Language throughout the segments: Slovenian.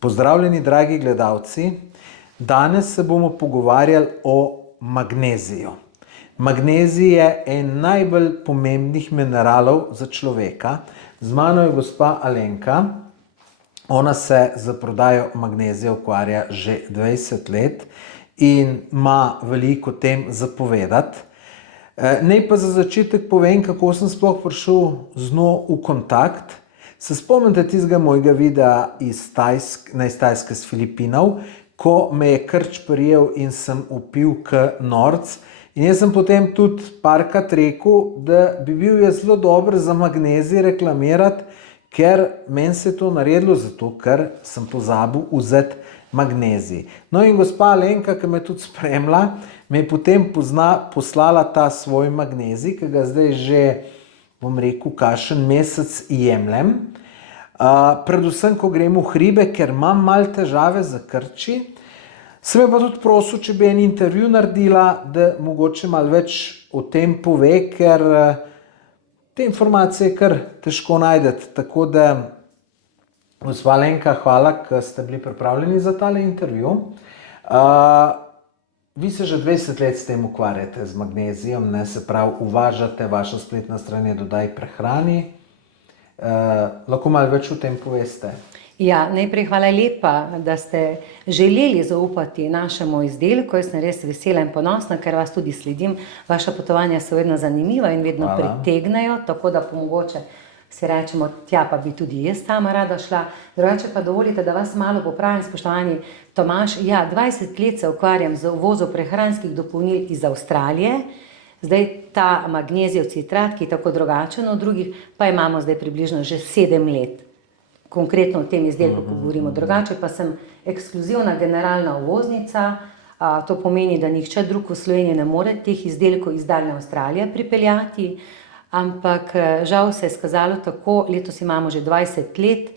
Pozdravljeni, dragi gledalci. Danes se bomo pogovarjali o magneziju. Magnezij je en najbolj pomembnih mineralov za človeka. Z mano je gospa Alenka. Ona se za prodajo magnezija ukvarja že 20 let in ima veliko tem za povedati. Naj pa za začetek povem, kako sem sploh prišel z njo v kontakt. Se spomnite tistega mojega videa iz Tajske s Filipinov, ko me je krč prijel in sem vpil k norc. In jaz sem potem tudi parkrat rekel, da bi bil je zelo dober za magnezij reklamirati, ker meni se je to naredilo zato, ker sem pozabil vzeti magnezij. No in gospa Alenka, ki me tudi spremlja, me je potem poslala ta svoj magnezij, ki ga zdaj že, bom rekel, kakšen mesec jemljem. Predvsem, ko grem v hribe, ker imam malo težave z krči. Sem pa tudi prosil, če bi en intervju naredila, da mogoče malo več o tem pove, ker te informacije je kar težko najdeti. Tako da, gospa Alenka, hvala, ker ste bili pripravljeni za tale intervju. Vi se že 20 let s tem ukvarjate z magnezijem, ne, se pravi, uvažate, vaša spletna stran je Dodaj prehrani. Lahko malo več o tem poveste? Ja, najprej hvala lepa, da ste želeli zaupati našemu izdelku. Jaz sem res vesela in ponosna, ker vas tudi sledim. Vaša potovanja so vedno zanimiva in vedno pritegnejo, tako da mogoče si rečemo, tja pa bi tudi jaz sama rada šla. Drugače pa dovolite, da vas malo popravim, spoštovani Tomaž. Ja, 20 let se ukvarjam z uvozom prehranskih dopolnil iz Avstralije. Zdaj ta magnezijev citrat, ki je tako drugačen od drugih, pa imamo zdaj približno že 7 let. Konkretno v tem izdelku, ko govorimo. Drugače pa sem ekskluzivna generalna uvoznica. To pomeni, da nihče drug v Sloveniji ne more teh izdelkov iz daljne Avstralije pripeljati. Ampak žal se je skazalo tako, letos imamo že 20 let,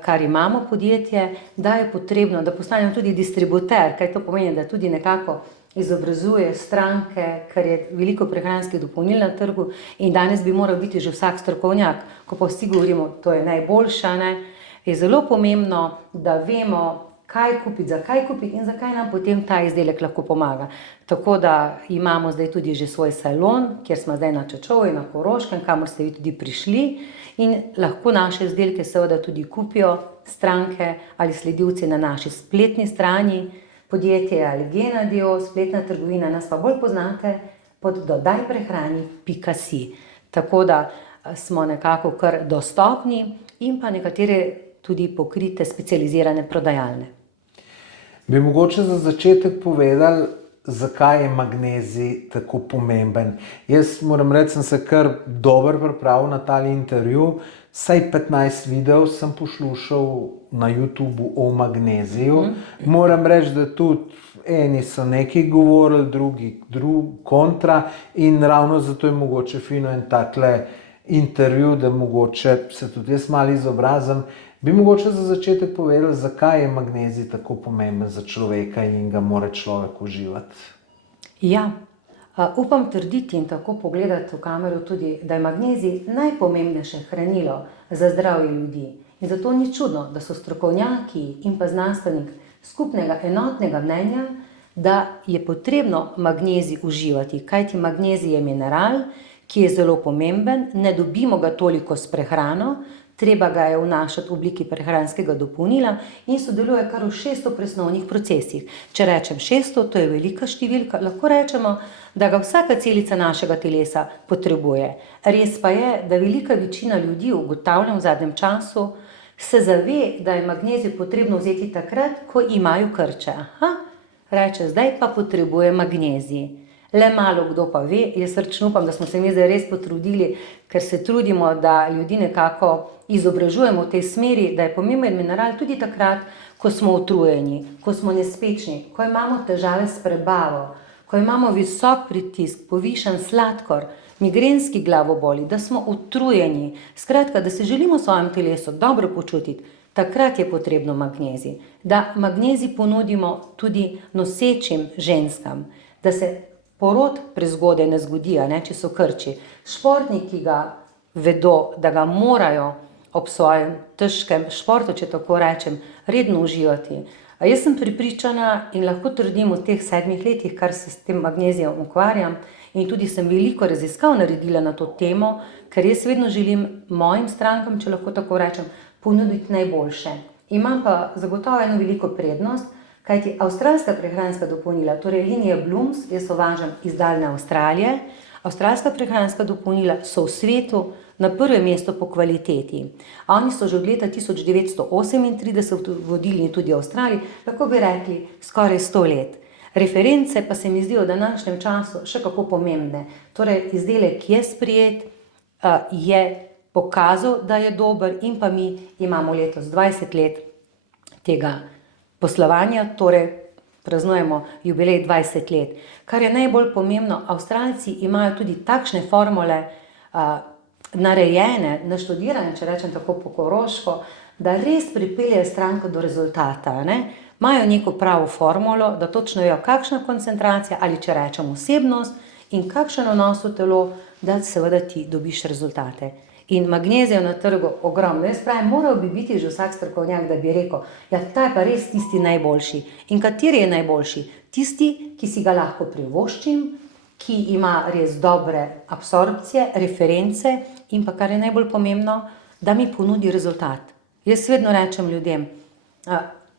kar imamo podjetje, da je potrebno, da postanem tudi distributer, kaj to pomeni, da tudi nekako izobrazuje stranke, ker je veliko prehranskih dopolnil na trgu in danes bi moral biti že vsak strokovnjak. Ko pa vsi govorimo, to je najboljša, ne, je zelo pomembno, da vemo, kaj kupiti, zakaj kupiti in zakaj nam potem ta izdelek lahko pomaga. Tako da imamo zdaj tudi že svoj salon, kjer smo zdaj na Čečovju, na Koroškem, kamor ste vi tudi prišli in lahko naše izdelke seveda tudi kupijo stranke ali sledilci na naši spletni strani. Podjetje je Algenadio, spletna trgovina, nas pa bolj poznate pod dodajprehrani.si. Tako da smo nekako kar dostopni in pa nekatere tudi pokrite specializirane prodajalne. Bi mogoče za začetek povedali, zakaj je magnezij tako pomemben. Jaz moram reči, sem se kar dobro pripravil na tale intervju. Saj 15 videov sem poslušal na YouTubu o magneziju. Moram reči, da tudi eni so nekaj govorili, drugi kontra in ravno zato je mogoče fino en takle intervju, da mogoče se tudi jaz malo izobrazim. Bi mogoče za začetek povedali, zakaj je magnezij tako pomemben za človeka in ga mora človek uživati? Ja, upam trditi in tako pogledati v kamero tudi, da je magnezij najpomembnejše hranilo za zdravje ljudi. In zato ni čudno, da so strokovnjaki in pa znanstveniki skupnega enotnega mnenja, da je potrebno magnezij uživati, kajti magnezij je mineral, ki je zelo pomemben, ne dobimo ga toliko s prehrano, treba ga je vnašati v obliki prehranskega dopolnila in sodeluje kar v 600 presnovnih procesih. Če rečem 600, to je velika številka, lahko rečemo, da ga vsaka celica našega telesa potrebuje. Res pa je, da velika večina ljudi, ugotavljam v zadnjem času, se zave, da je magnezij potrebno vzeti takrat, ko imajo krče. Reče, zdaj pa potrebuje magnezij. Le malo kdo pa ve, jaz srčno upam, da smo se mi zdaj res potrudili, ker se trudimo, da ljudi nekako izobražujemo v tej smeri, da je pomemben mineral tudi takrat, ko smo utrujeni, ko smo nespečni, ko imamo težave s prebavo, ko imamo visok pritisk, povišan sladkor, migrenski glavoboli, da smo utrujeni, skratka, da se želimo v svojem telesu dobro počutiti, takrat je potrebno magnezij. Da magnezij ponudimo tudi nosečim ženskam, da se porod prezgodaj ne zgodi, če so krči. Športniki ga vedo, da ga morajo ob svojem težkem športu, če tako rečem, redno uživati. Jaz sem prepričana in lahko trdim v teh 7 letih, kar se s tem magnezijem ukvarjam, in tudi sem veliko raziskav naredila na to temo, ker jaz vedno želim mojim strankam, če lahko tako rečem, ponuditi najboljše. Imam pa zagotovo eno veliko prednost, kajti avstralska prehranska dopolnila, torej linija Blooms, jaz uvažam iz daljne Avstralije. Avstralska prehranska dopolnila so v svetu na prvem mestu po kvaliteti. Oni so že od leta 1938 vodilni tudi v Avstraliji, lahko bi rekli skoraj 100 let. Reference pa se mi zdijo v današnjem času še kako pomembne. Torej, izdelek je sprejet, je pokazal, da je dober, in pa mi imamo letos 20 let tega poslovanja, torej praznujemo jubilej 20 let. Kar je najbolj pomembno, Avstralci imajo tudi takšne formule narejene, naštudirane, če rečem tako po koroško, da res pripeljejo stranko do rezultata, ne? Imajo neko pravo formulo, da točno vejo, kakšna koncentracija ali, če rečem, vsebnost in kakšen vnos v telo, da seveda ti dobiš rezultate. In magnezij na trgu ogromno. Jaz pravim, moral bi biti že vsak strokovnjak, da bi rekel, ja, ta je pa res tisti najboljši. In kateri je najboljši? Tisti, ki si ga lahko privoščim, ki ima res dobre absorpcije, reference in pa, kar je najbolj pomembno, da mi ponudi rezultat. Jaz vedno rečem ljudem,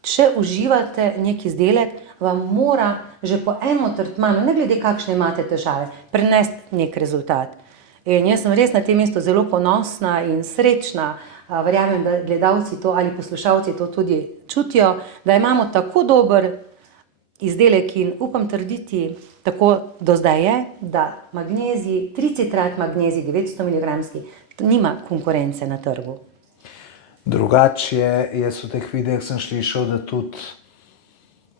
če uživate nek izdelek, vam mora že po enem tretmanu, ne glede kakšne imate težave, prinesti nek rezultat. In jaz sem res na tem mestu zelo ponosna in srečna, verjamem, da gledalci to ali poslušalci to tudi čutijo, da imamo tako dober izdelek in upam trditi, tako do zdaj je, da magnezij, tricitrat magnezij 900 mg nima konkurence na trgu. Drugače, jaz v teh videih sem slišal, da tudi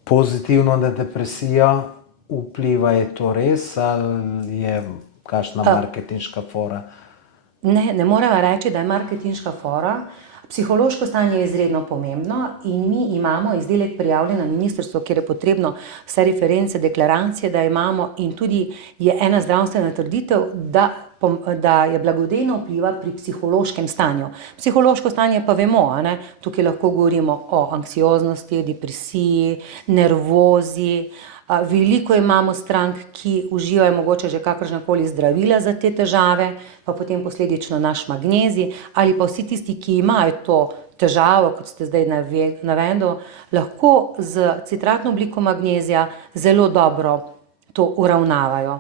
pozitivno na depresijo vpliva. Je to res ali je kakšna marketinška fora? Ne moremo reči, da je marketinška fora. Psihološko stanje je izredno pomembno in mi imamo izdelek prijavljen na ministrstvo, kjer je potrebno vse reference, deklaracije, da imamo, in tudi je ena zdravstvena trditev, da je blagodejno vpliva pri psihološkem stanju. Psihološko stanje pa vemo, a ne? Tukaj lahko govorimo o anksioznosti, depresiji, nervozi. Veliko imamo strank, ki uživajo mogoče že kakršnakoli zdravila za te težave, pa potem posledično naš magnezij, ali pa vsi tisti, ki imajo to težavo, kot ste zdaj navedli, lahko z citratno obliko magnezija zelo dobro to uravnavajo.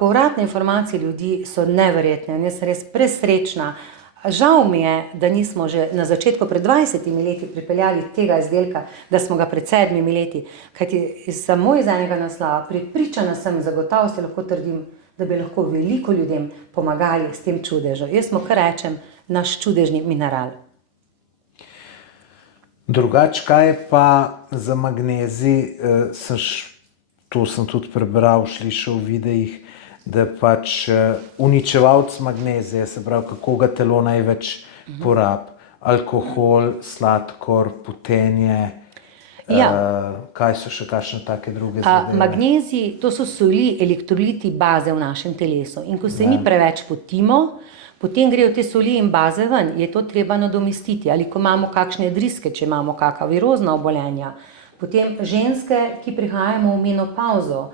Povratne informacije ljudi so neverjetne in jaz sem res presrečna. Žal mi je, da nismo že na začetku pred 20 leti pripeljali tega izdelka, da smo ga pred 7 leti, kajti samo iz enega naslova prepričana sem, zagotovo se lahko trdim, da bi lahko veliko ljudem pomagali s tem čudežem. Jaz smo, kar rečem, naš čudežni mineral. Drugače, kaj je pa za magnezij, to sem tudi prebral, slišal v videih, da pač uničevalec magnezija, se pravi, kako ga telo največ porabi. Alkohol, sladkor, potenje, kaj so še kakšne take druge zadeve? Magnezij, to so soli, elektroliti, baze v našem telesu. In ko se mi preveč potimo, potem grejo te soli in baze ven, je to treba nadomestiti. Ali ko imamo kakšne driske, če imamo kakšna virozna obolenja, potem ženske, ki prihajamo v menopavzo,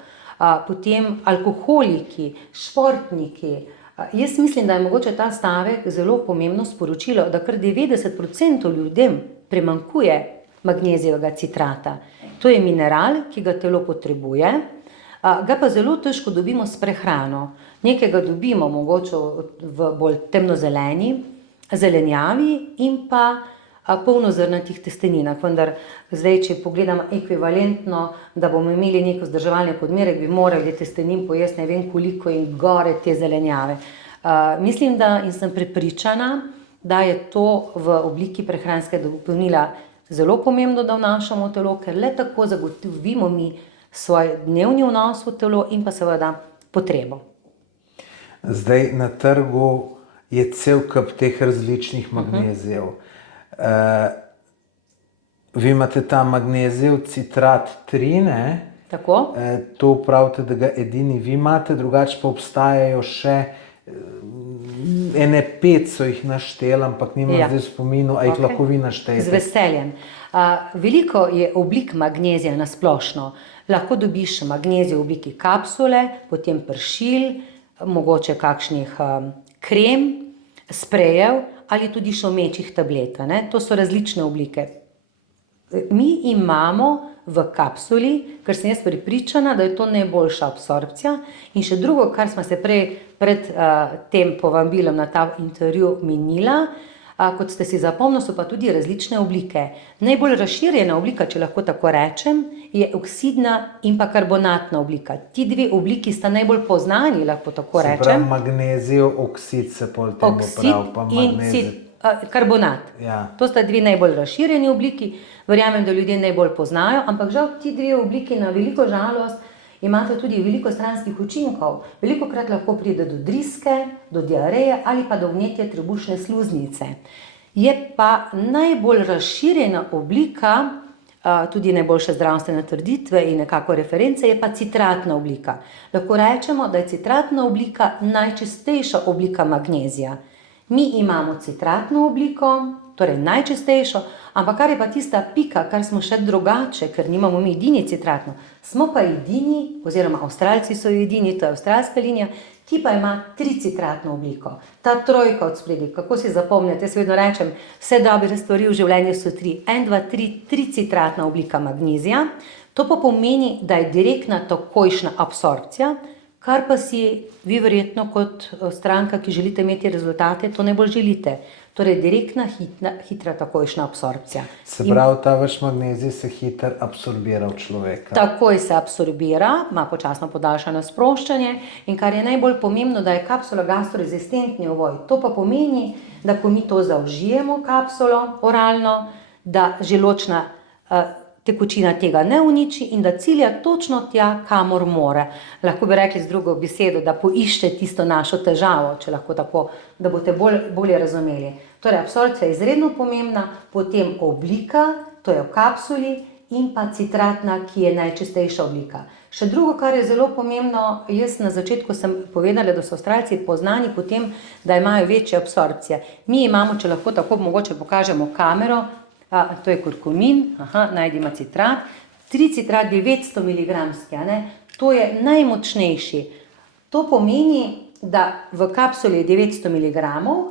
potem alkoholiki, športniki. Jaz mislim, da je mogoče ta stavek zelo pomembno sporočilo, da kar 90% ljudem primanjkuje magnezijevega citrata. To je mineral, ki ga telo potrebuje, ga pa zelo težko dobimo s prehrano. Nekega dobimo mogoče v bolj temnozeleni zelenjavi in pa polnozrnatih testeninah, vendar zdaj, če pogledamo ekvivalentno, da bomo imeli neko vzdrževalni podmerek, bi morali testenin pojesti ne vem koliko in gore te zelenjave. Mislim, da in sem prepričana, da je to v obliki prehranskega dopolnila zelo pomembno, da vnašamo v telo, ker le tako zagotovimo mi svoj dnevni vnos v telo in pa seveda potrebo. Zdaj na trgu je cel kup teh različnih magnezijev. Vi imate ta magnezijev citrat 3, ne? Tako. To pravite, da ga edini vi imate, drugače pa obstajajo še ene 5 so jih našteli, ampak nimam zdaj v spominu, a jih lahko vi Z naštejete. veseljem. Veliko je oblik magnezija na splošno. Lahko dobiš magnezij v obliki kapsule, potem pršil, mogoče kakšnih krem, sprejev ali tudi šumečih tablet. Ne? To so različne oblike. Mi imamo v kapsuli, ker sem jaz prepričana, da je to najboljša absorpcija. In še drugo, kar smo se prej pred tem povabilom na ta intervju minila, kot ste si zapomnili, so pa tudi različne oblike. Najbolj razširjena oblika, če lahko tako rečem, je oksidna in pa karbonatna oblika. Ti dve obliki sta najbolj poznani, lahko tako Se pravi, rečem. magnezijev oksid se pol temu pravi, pa Oksid in magnezij. karbonat. Ja. To sta dve najbolj razširjeni obliki, verjamem, da ljudje najbolj poznajo, ampak žal ti dve obliki na veliko žalost imate tudi veliko stranskih učinkov. Velikokrat lahko pride do driske, do diareje ali pa do vnetja trebušne sluznice. Je pa najbolj razširjena oblika, tudi najboljše zdravstvene trditve in nekako reference, je pa citratna oblika. Lahko rečemo, da je citratna oblika najčistejša oblika magnezija. Mi imamo citratno obliko, torej najčistejšo, ampak kar je pa tista pika, kar smo še drugače, ker nimamo mi edini citratno, smo pa edini, oziroma Avstralci so edini, to je avstralska linija, ki pa ima tricitratno obliko. Ta trojka od spredaj, kako si zapomnite, jaz vedno rečem, vse dobre stvari v življenju so tri. 1, 2, 3, tricitratna oblika magnezija. To pa pomeni, da je direktna takojšnja absorpcija, kar pa si vi verjetno kot stranka, ki želite imeti rezultate, to najbolj želite. Torej direktna, hitra, takojšnja absorpcija. Se pravi, ta vaš magnezij se hitro absorbira v človeka. Takoj se absorbira, ima počasno podaljšano sproščanje in kar je najbolj pomembno, da je kapsula gastrorezistentni ovoj. To pa pomeni, da ko mi to zaužijemo kapsulo oralno, da želodčna tekočina tega ne uniči in da cilja točno tja, kamor mora. Lahko bi rekli z drugo besedo, da poišče tisto našo težavo, če lahko tako, da boste bolje razumeli. Torej, absorpcija je izredno pomembna, potem oblika, to je v kapsuli, in pa citratna, ki je najčistejša oblika. Še drugo, kar je zelo pomembno, jaz na začetku sem povedala, da so Avstralci poznani po tem, da imajo večje absorpcije. Mi imamo, če lahko tako mogoče pokažemo kamero, to je kurkumin, najdimo citrat, tricitrat 900 mg, to je najmočnejši. To pomeni, da v kapsuli je 900 mg,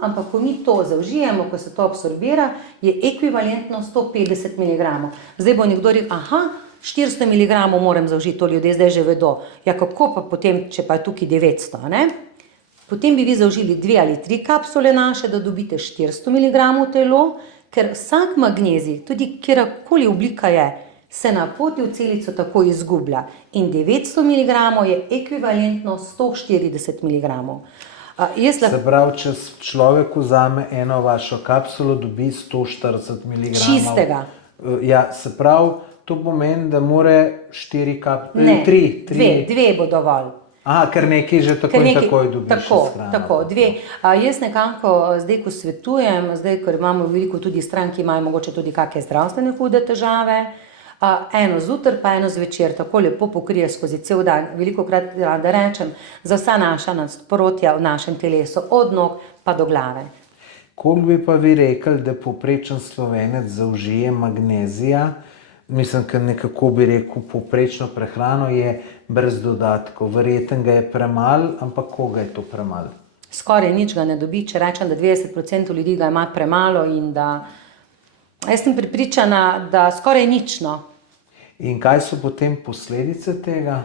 ampak ko mi to zaužijemo, ko se to absorbira, je ekvivalentno 150 mg. Zdaj bo nekdo rekel, 400 mg moram zaužiti, to ljudje zdaj že vedo. Ja, kako pa potem, če pa je tukaj 900, ne? Potem bi vi zaužili 2 ali 3 kapsule naše, da dobite 400 mg v telo, ker vsak magnezij, tudi kjerkoli oblika je, se na poti v celico tako izgublja. In 900 mg je ekvivalentno 140 mg. Se pravi, če človek vzame eno vašo kapsulo, dobi 140 mg. Čistega. Ja, se pravi, to pomeni, da more 4 kapsule, Ne, 3. 2 bo dovolj. Ker nekaj že tako in takoj dobiš iz hrane. Tako, 2. Jaz nekako zdaj, ko svetujem, zdaj, ker imamo veliko tudi stran, ki imajo mogoče tudi kakšne zdravstvene hude težave, eno zjutraj pa eno zvečer, tako lepo pokrije skozi cel dan. Velikokrat rada rečem, za vsa naša nasprotja v našem telesu, od nog pa do glave. Koliko bi pa vi rekli, da povprečen Slovenec zaužije magnezija? Mislim, ker nekako bi rekel, povprečno prehrano je brez dodatkov. Verjetno ga je premalo, ampak koga je to premalo? Skoraj nič ga ne dobi, če rečem, da 20% ljudi ga ima premalo in da jaz sem prepričana, da skoraj nično. In kaj so potem posledice tega?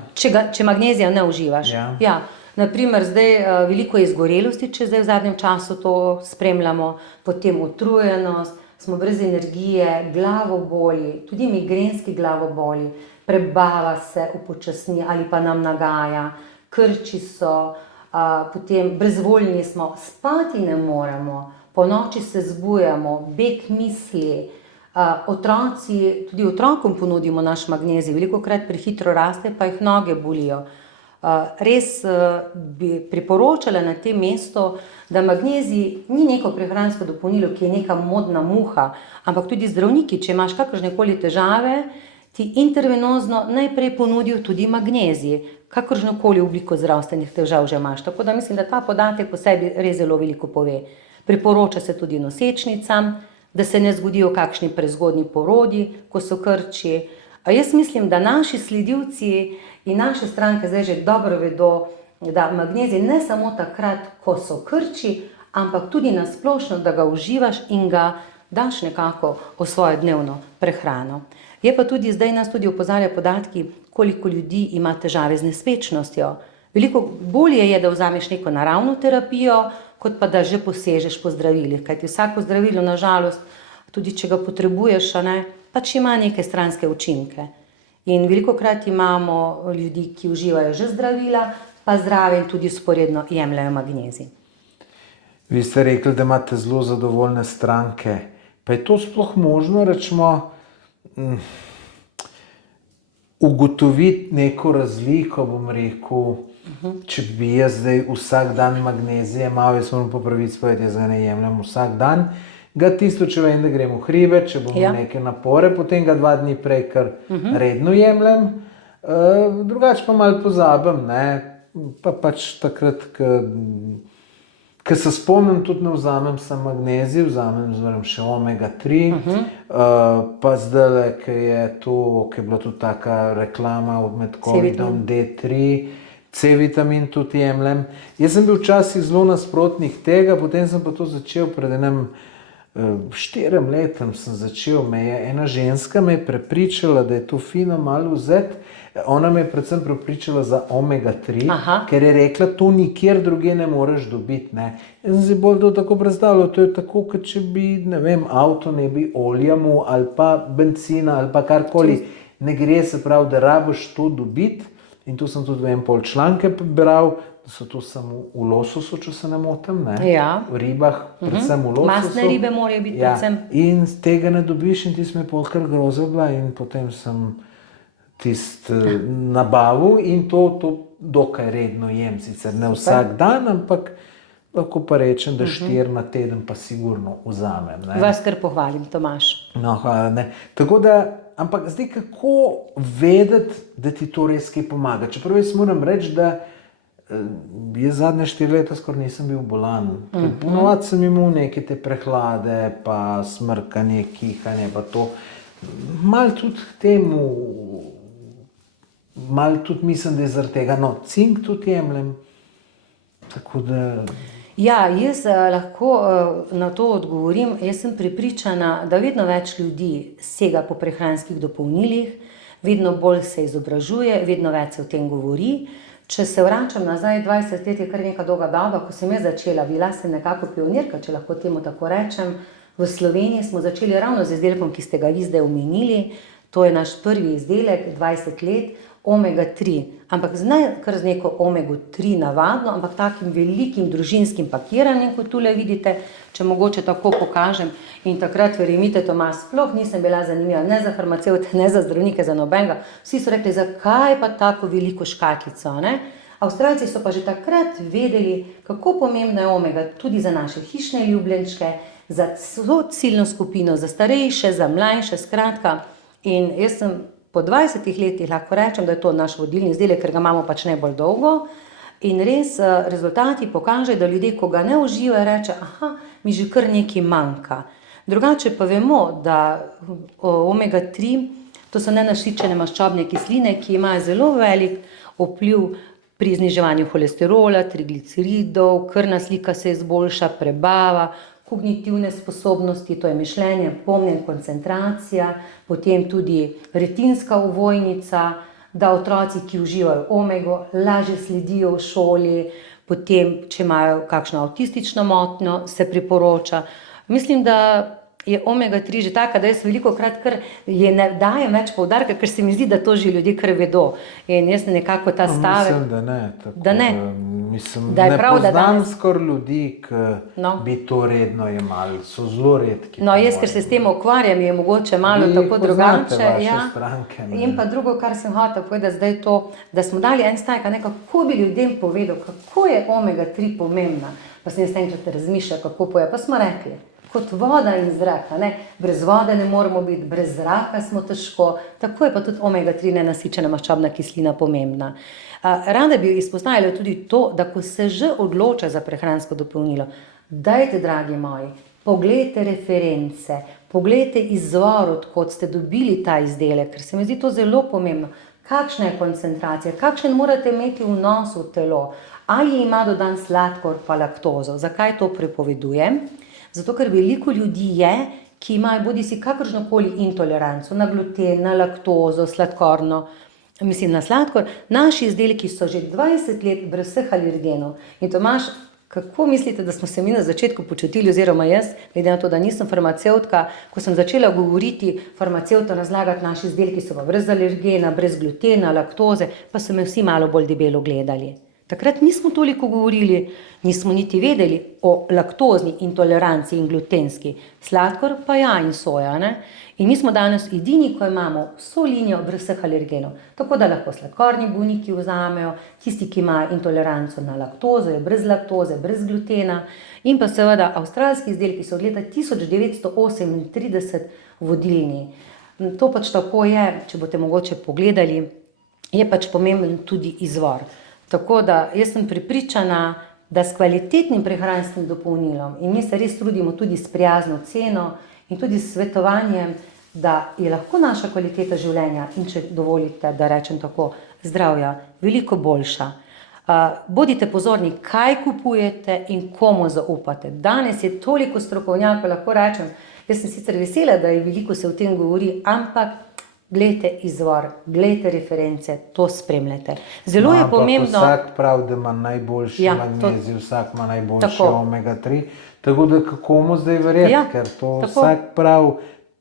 Če magnezija ne uživaš. Ja. Naprimer, zdaj veliko je izgorelosti, če zdaj v zadnjem času to spremljamo, potem utrujenost, smo brez energije, glavoboli, tudi migrenski glavoboli, prebava se upočasni ali pa nam nagaja, krči so, potem brezvoljni smo, spati ne moremo, po noči se zbujamo, beg misli, otroci, tudi otrokom ponudimo naš magnezij, velikokrat prehitro raste, pa jih noge bolijo. Res bi priporočala na tem mestu, da magnezij ni neko prehransko dopolnilo, ki je neka modna muha, ampak tudi zdravniki, če imaš kakršnekoli težave, ti intervenozno najprej ponudil tudi magnezij, kakršnokoli obliko zdravstvenih težav že imaš. Tako da mislim, da ta podatek po sebi res zelo veliko pove. Priporoča se tudi nosečnicam, da se ne zgodijo kakšni prezgodnji porodi, ko so krči. A jaz mislim, da naši sledilci in naše stranke zdaj že dobro vedo, da magnezij ne samo takrat, ko so krči, ampak tudi na splošno, da ga uživaš in ga daš nekako v svojo dnevno prehrano. Je pa tudi zdaj nas tudi opozarja podatki, koliko ljudi ima težave z nespečnostjo. Veliko bolje je, da vzameš neko naravno terapijo, kot pa da že posežeš po zdravilih. Kajti vsako zdravilo, nažalost, tudi če ga potrebuješ, pač ima neke stranske učinke. In velikokrat imamo ljudi, ki uživajo že zdravila, pa zraven tudi vzporedno jemljajo magnezij. Vi ste rekli, da imate zelo zadovoljne stranke. Pa je to sploh možno, rečemo, ugotoviti neko razliko, bom rekel, če bi jaz zdaj vsak dan magnezije imel, jaz moram popraviti spovedati, jaz ga ne jemljem vsak dan, ga tisto, če vem, da grem v hribe, če bom neke napore, potem ga 2 dni prej kar redno jemljem, drugače pa malo pozabim, pa pač takrat, ko se spomnim, tudi ne vzamem samo magnezij, vzamem še omega 3, pa zdaj, ko je bila tudi taka reklama med COVID-om D3, C-vitamin tudi jemljem. Jaz sem bil včasih zelo nasprotnik tega, potem sem pa to začel pred 4 letom sem začel, ena ženska me je prepričala, da je to fino malo vzeti. Ona me je predvsem prepričala za omega 3, ker je rekla, to nikjer druge ne moreš dobiti. Jaz sem si bolj to tako predstavljal, to je tako, kot če bi, ne vem, avto ne bi olja mu ali pa bencina ali pa karkoli. Ne gre, se pravi, da rabiš to dobiti. In tu sem tudi pol članke bral, da so to samo v lososu, če se ne motim, v ribah, predvsem v lososu. Masne ribe morajo biti predvsem. In tega ne dobiš in ti me pol kar grozila in potem sem nabavil in to dokaj redno jem, sicer ne vsak dan, ampak lahko pa rečem, da 4 na teden pa sigurno vzamem. Vas kar pohvalim, Tomaž. No, hvala, Tako da, ampak zdaj kako vedeti, da ti to res kaj pomaga? Čeprav jaz moram reči, da jaz zadnje 4 leta skoraj nisem bil bolan. Ponovadi sem imel neke te prehlade, pa smrkanje, kihanje, pa to. Malo tudi temu, malo tudi mislim, da je zaradi tega, cink tudi jemljem. Tako da... Ja, jaz lahko na to odgovorim. Jaz sem prepričana, da vedno več ljudi sega po prehranskih dopolnilih, vedno bolj se izobražuje, vedno več se o tem govori. Če se vračam nazaj, 20 let je kar neka dolga doba, ko sem jaz začela, bila sem nekako pionirka, če lahko temu tako rečem. V Sloveniji smo začeli ravno z izdelkom, ki ste ga vi zdaj omenili. To je naš prvi izdelek, 20 let, omega 3. Ampak kar z neko omega 3 navadno, ampak takim velikim družinskim pakiranjem, kot tule vidite, če mogoče tako pokažem. In takrat, verjemite, Tomaž, sploh nisem bila zanimiva, ne za farmacevte, ne za zdravnike, za nobenega. Vsi so rekli, zakaj pa tako veliko škatlico, Avstralci so pa že takrat vedeli, kako pomembna je omega tudi za naše hišne ljubljenčke, za ciljno skupino, za starejše, za mlajše, skratka. In jaz sem po 20 letih lahko rečem, da je to naš vodilni izdelek, ker ga imamo pač najbolj dolgo. In res rezultati pokažejo, da ljudje, ko ga ne uživajo, reče, mi že kar nekaj manjka. Drugače pa vemo, da omega 3, to so nenasičene maščobne kisline, ki imajo zelo velik vpliv pri zniževanju holesterola, trigliceridov, krvna slika se izboljša, prebava, kognitivne sposobnosti, to je mišljenje, pomnjenje, koncentracija, potem tudi retinska ovojnica, da otroci, ki uživajo omego, lažje sledijo v šoli, potem, če imajo kakšno avtistično motnjo, se priporoča. Mislim, da je omega 3 že taka, da jaz velikokrat kar ne dajem več poudarka, ker se mi zdi, da to že ljudje kar vedo. In jaz nekako ta stavek... Mislim, da ne. Tako, da ne. Mislim, ne poznam skoraj ljudi, ki bi to redno jemali. So zelo redki. Jaz, ker se s tem ukvarjam, je mogoče malo tako drugače. Stranke, in pa drugo, kar sem hotel povedati zdaj to, da smo dali en stavek, kako bi ljudem povedal, kako je omega 3 pomembna. Pa sem jaz enkrat razmišljala, kako poje, pa smo rekli. kot voda in zrak. Ne? Brez vode ne moremo biti, brez zraka smo težko, tako je pa tudi omega-3 nenasičena maščobna kislina pomembna. Rada bi izpostavila tudi to, da ko se že odloča za prehransko dopolnilo, dajte, dragi moji, poglejte reference, poglejte izvor, odkot ste dobili ta izdelek, ker se mi zdi to zelo pomembno. Kakšna je koncentracija, kakšen morate imeti vnos v telo, ali ima dodan sladkor pa laktozo. Zakaj to prepovedujem? Zato, ker veliko ljudi je, ki imajo bodisi kakršnokoli intoleranco na gluten, na laktozo, sladkorno, na sladkor. Naši izdelki so že 20 let brez vseh alergenov. In Tomaž, kako mislite, da smo se mi na začetku počutili, oziroma jaz, glede na to, da nisem farmacevtka, ko sem začela govoriti farmacevtom razlagati, naši izdelki so pa brez alergena, brez glutena, laktoze, pa so me vsi malo bolj debelo gledali. Takrat nismo toliko govorili, nismo niti vedeli o laktozni intoleranci in glutenski. Sladkor pa ja in soja, ne? In mi smo danes edini, ko imamo vso linijo brez vseh alergenov. Tako da lahko sladkorni bolniki vzamejo, tisti, ki imajo intoleranco na laktozo, je brez laktoze, brez glutena. In pa seveda avstralski izdelki so od leta 1938 vodilni. To pač tako je, če boste mogoče pogledali, je pač pomemben tudi izvor. Tako da jaz sem prepričana, da s kvalitetnim prehranskim dopolnilom, in mi se res trudimo tudi s prijazno ceno in tudi s svetovanjem, da je lahko naša kvaliteta življenja in, če dovolite, da rečem tako, zdravja, veliko boljša. Bodite pozorni, kaj kupujete in komu zaupate. Danes je toliko strokovnjakov, lahko rečem, jaz sem sicer vesela, da je veliko se o tem govori, ampak glejte izvor, glejte reference, to spremljate. Zelo je pomembno. Vsak pravi, da ima najboljši magnezij, vsak ima najboljši omega-3, tako da komu zdaj verjeti, ker to vsak pravi,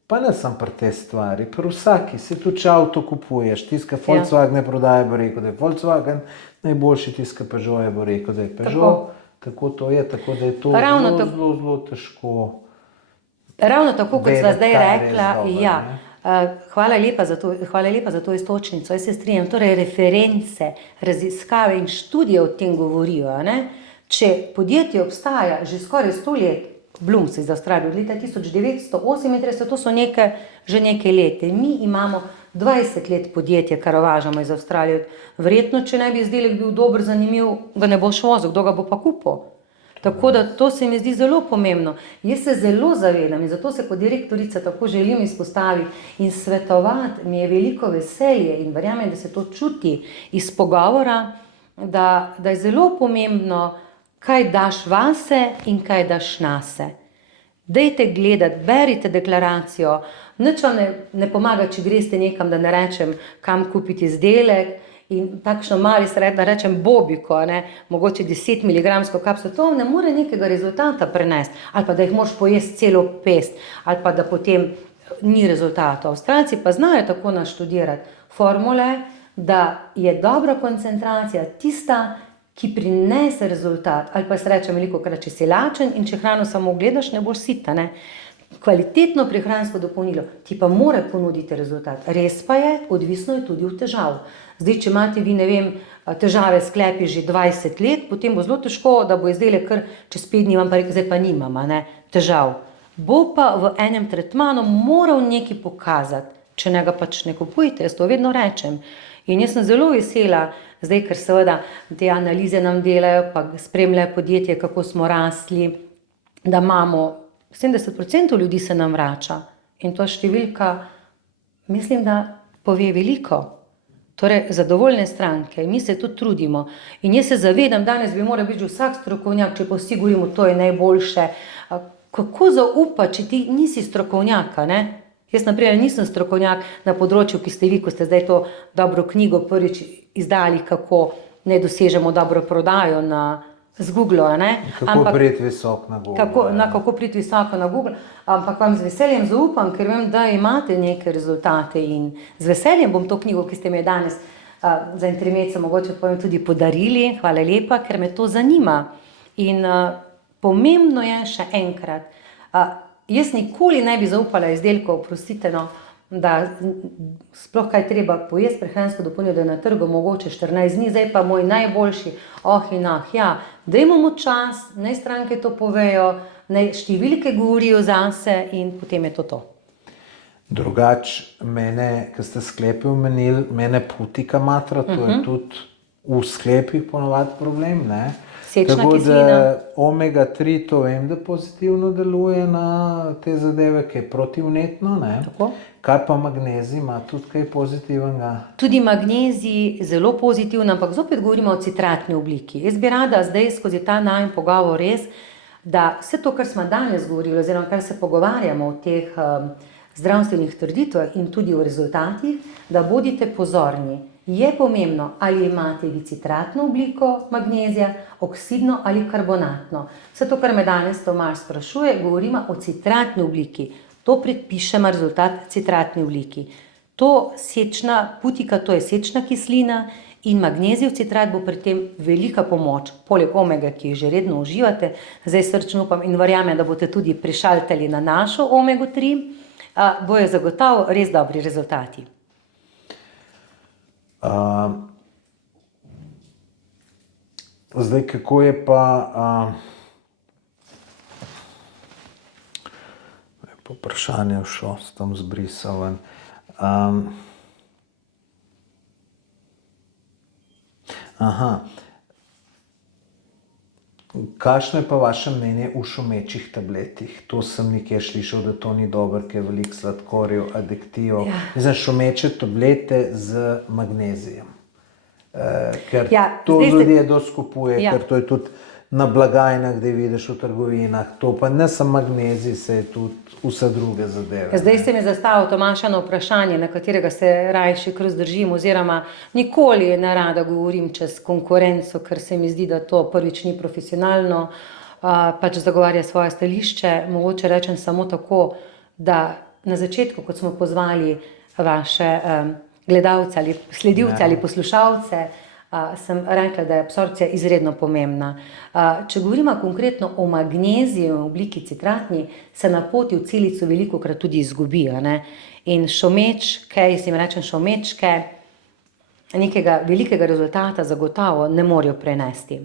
pa ne sem pri te stvari, pri vsaki, se tudi če avto kupuješ, tiska Volkswagen ne prodaje, bo rekel, da je Volkswagen najboljši, tiska Peugeot bo rekel, da je Peugeot, tako to je, tako da je to zelo težko. Ravno tako, kot sva zdaj rekla, ja. Hvala lepa za to iztočnico, jaz se strinjam, torej reference, raziskave in študije o tem govorijo, ne? Če podjetje obstaja že skoraj 100 let, Blums iz Avstralije, od leta 1938, to so že nekaj let, mi imamo 20 let podjetje, kar uvažamo iz Avstralije, verjetno, če ne bi izdelek bil dober, zanimiv, ga ne boš vozil, kdo ga bo pa kupil. Tako da to se mi zdi zelo pomembno. Jaz se zelo zavedam in zato se kot direktorica tako želim izpostaviti in svetovati, mi je veliko veselje in verjamem, da se to čuti iz pogovora, da je zelo pomembno, kaj daš vase in kaj daš nase. Dejte gledati, berite deklaracijo, nič vam ne pomaga, če greste nekam, da ne rečem, kam kupiti izdelek, in takšno mali, da rečem bobiko, ne, mogoče 10 mg kapsulo, to ne more nekega rezultata prenesti, ali pa da jih moraš pojesti celo pest, ali pa da potem ni rezultatov. Avstralci pa znajo tako naštudirati formule, da je dobra koncentracija tista, ki prinese rezultat, ali pa se reče velikokrat, če si lačen in če hrano samo gledaš, ne boš sita, ne. Kvalitetno prehransko dopolnilo ti pa mora ponuditi rezultat. Res pa je, odvisno je tudi od težav. Zdaj, če imate vi, ne vem, težave s sklepi že 20 let, potem bo zelo težko, da bo izdelek kar čez 5 dni vam pa rekel, zdaj pa nimam, ne, težav. Bo pa v enem tretmanu moral nekaj pokazati, če ne ga pač ne kupujte, jaz to vedno rečem. In jaz sem zelo vesela, zdaj, ker seveda te analize nam delajo, pa spremljajo podjetje, kako smo rasli, da imamo 70% ljudi se nam vrača in to številka, mislim, da pove veliko. Torej, zadovoljne stranke, mi se tudi trudimo in jaz se zavedam, danes bi moral biti vsak strokovnjak, če pa vsi govorimo, to je najboljše. Kako zaupati, če ti nisi strokovnjaka, ne? Jaz naprimer nisem strokovnjak na področju, ki ste vi, ko ste zdaj to dobro knjigo prvič izdali, kako ne dosežemo dobro prodajo z Google, ne? Kako priti visoko na Google. Kako priti visoko na Google, ampak vam z veseljem zaupam, ker vem, da imate neke rezultate in z veseljem bom to knjigo, ki ste mi danes za intermezzo mogoče tudi podarili, hvala lepa, ker me to zanima. In pomembno je še enkrat, jaz nikoli ne bi zaupala izdelkov, oprostite, no, da sploh kaj treba pojesti prehransko dopolnilo, da je na trgu mogoče 14 dni, zdaj pa moj najboljši, ja, dajmo mu čas, naj stranke to povejo, naj številke govorijo zase in potem je to. Drugač, mene, ko ste sklepi omenili, mene putika matra, to je tudi v sklepih ponovadi problem, ne? Sečna Tako kislina. da omega-3, to vem, da pozitivno deluje na te zadeve, ki je protivnetno, ne? Tako. Kaj pa magnezij, ima tudi kaj pozitivnega? Tudi magnezij zelo pozitivno, ampak zopet govorimo o citratni obliki. Jaz bi rada zdaj skozi ta najin pogovor res, da vse to, kar smo danes govorili, oziroma kar se pogovarjamo o teh zdravstvenih trditvah in tudi o rezultatih, da bodite pozorni. Je pomembno, ali imate vi citratno obliko magnezija, oksidno ali karbonatno. Vse to, kar me danes Tomaž sprašuje, govorimo o citratni obliki. To predpišemo rezultat citratni obliki. To sečna putika, to je sečna kislina in magnezijev citrat bo pri tem velika pomoč, poleg omege, ki jih že redno uživate. Zdaj srčno upam in verjamem, da boste tudi prišaltali na našo omego-3, bojo zagotovo res dobri rezultati. Zdaj, kako je pa vprašanje šlo, s tem zbrisal ven. Kakšno je pa vaše mnenje o šumečih tabletih? To sem nekje slišal, da to ni dobro, ker je veliko sladkorjev, adiktivov. Ja. Mislim, šumeče tablete z magnezijem. Ker Ja, to zdaj ste- ljudje dosti kupuje, Ja. ker to je tudi na blagajnah, da vidiš v trgovinah. To pa ne samo magnezij, se je tudi vse druge zadeve. Zdaj ste mi zastavil Tomaž eno vprašanje, na katerega se rajši kar zdržim, oziroma nikoli ne rada govorim čez konkurenco, ker se mi zdi, da to prvič ni profesionalno, pač zagovarja svoje stališče. Mogoče rečem samo tako, da na začetku, kot smo pozvali vaše gledalce ali sledilce ali poslušalce, sem rekla, da je absorpcija izredno pomembna. Če govorimo konkretno o magneziju v obliki citratni, se na poti v celico velikokrat tudi izgubijo, ne? In šomečke, jaz jim rečem šomečke, nekega velikega rezultata zagotovo ne morejo prenesti.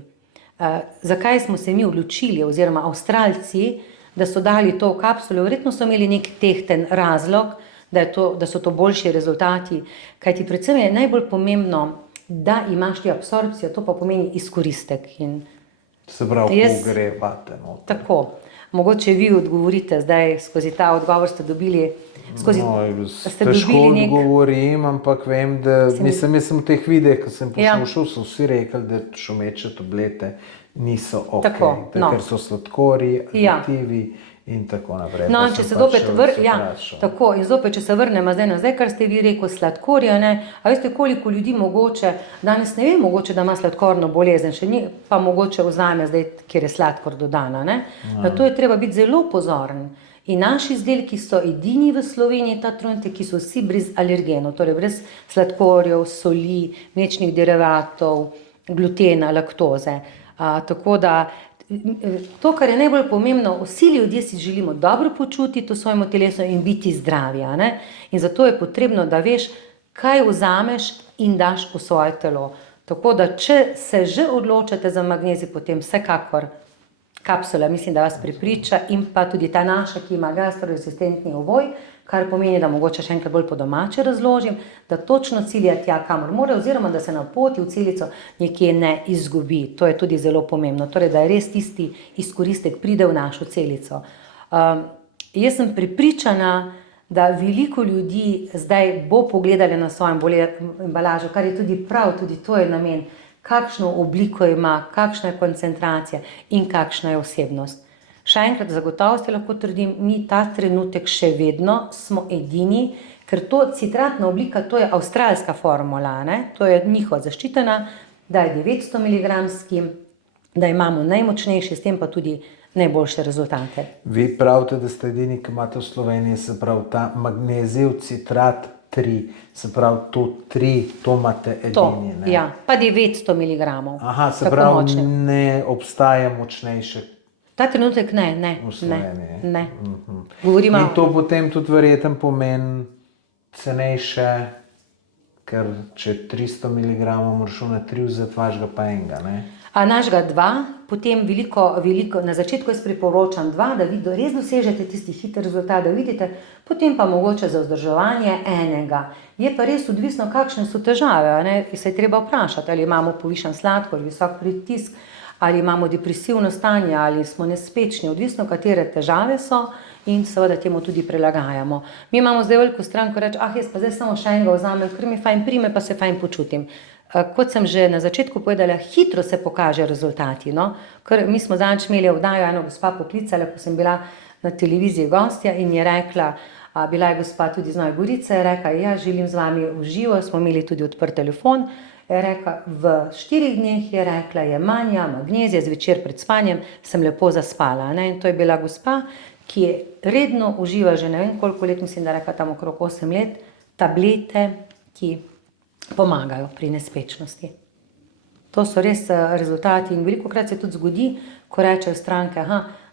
Zakaj smo se mi odločili, oziroma Avstralci, da so dali to v kapsulo? Verjetno so imeli nek tehten razlog, da so to boljši rezultati, kajti predvsem je najbolj pomembno, da imaš ti absorpcijo, to pa pomeni izkoristek. In Se pravi, Jaz- pogrevate noter. tako, mogoče vi odgovorite zdaj, skozi ta odgovor ste dobili, ste Težko dobili nek... odgovorim, ampak vem, da Se mi- jaz sem v teh videih, ko sem Ja. poslušal, so vsi rekli, da šumeče tablete niso ok, Tako, no. ker so sladkorji, Ja. aditivi in tako naprej. No, Pa in če sem se pač zopet se ja, vprašal. tako, in zopet, če se vrnemo zdaj nazaj, kar ste vi rekel, sladkorja, ne, a veste, koliko ljudi mogoče, danes ne vem, mogoče, da ima sladkorno bolezen, še ni, pa mogoče vzame zdaj, kjer je sladkor dodana, ne. Na to je treba biti zelo pozoren. In naši izdelki so edini v Sloveniji ta trenutek, ki so vsi brez alergenov, torej brez sladkorjev, soli, mlečnih derivatov, glutena, laktoze. Tako da to, kar je najbolj pomembno, vsi ljudje si želimo dobro počutiti v svojemu telesu in biti zdravi, a ne? In zato je potrebno, da veš, kaj vzameš in daš v svoje telo. Tako da, če se že odločate za magnezij, potem vsekakor kapsula, mislim, da vas prepriča, in pa tudi ta naša, ki ima gastroresistentni ovoj, kar pomeni, da mogoče še enkrat bolj po domače razložim, da točno cilja tja, kamor mora, oziroma da se na poti v celico nekje ne izgubi. To je tudi zelo pomembno, torej da je res tisti izkoristek pride v našo celico. Jaz sem prepričana, da veliko ljudi zdaj bo pogledali na svojo embalažo, kar je tudi prav, tudi to je namen, kakšno obliko ima, kakšna je koncentracija in kakšna je osebnost. Še enkrat zagotovo se lahko trdim, mi ta trenutek še vedno smo edini, ker to citratna oblika, to je avstralska formula, ne? To je njihova zaščitena, da je 900 mg, da imamo najmočnejši, s tem pa tudi najboljše rezultate. Vi pravite, da ste edini, ki imate v Sloveniji, se pravi ta magnezijev citrat 3, se pravi to 3, to imate To, edini, ne? ja, pa 900 mg. Aha, se Tako pravi, močne. ne obstaja močnejše Ta trenutek ne. v Sloveniji. Ne. Govorimo, In to potem tudi verjetno pomeni cenejše, ker če 300 mg moraš na 3 vzeti, važga pa enega, ne? Našega 2, potem veliko, na začetku jaz priporočam 2, da vi res dosežete tisti hiter rezultat, da vidite, potem pa mogoče za vzdrževanje 1. Je pa res odvisno, kakšne so težave, ne? Se je treba vprašati, ali imamo povišan sladkor, visok pritisk, ali imamo depresivno stanje, ali smo nespečni, odvisno, katere težave so in seveda temu tudi prilagajamo. Mi imamo zdaj veliko stran, ko reče, jaz pa zdaj samo še enega vzamem, ker mi fajn prime, pa se fajn počutim. Kot sem že na začetku povedala, hitro se pokaže rezultati, no? Ker mi smo zadnjič imeli oddajo, eno gospa poklicala, ko sem bila na televiziji gostja in je rekla, bila je gospa tudi z Nove Gorice, je rekla, ja, želim z vami v živo, smo imeli tudi odprt telefon, je rekla, v 4 dneh je rekla, je manja, magnezija, zvečer pred spanjem sem lepo zaspala, ne? In to je bila gospa, ki je redno uživa že ne vem koliko let, mislim, da je rekla tam okrog 8 let, tablete, ki pomagajo pri nespečnosti. To so res rezultati in velikokrat se tudi zgodi, ko rečejo stranke,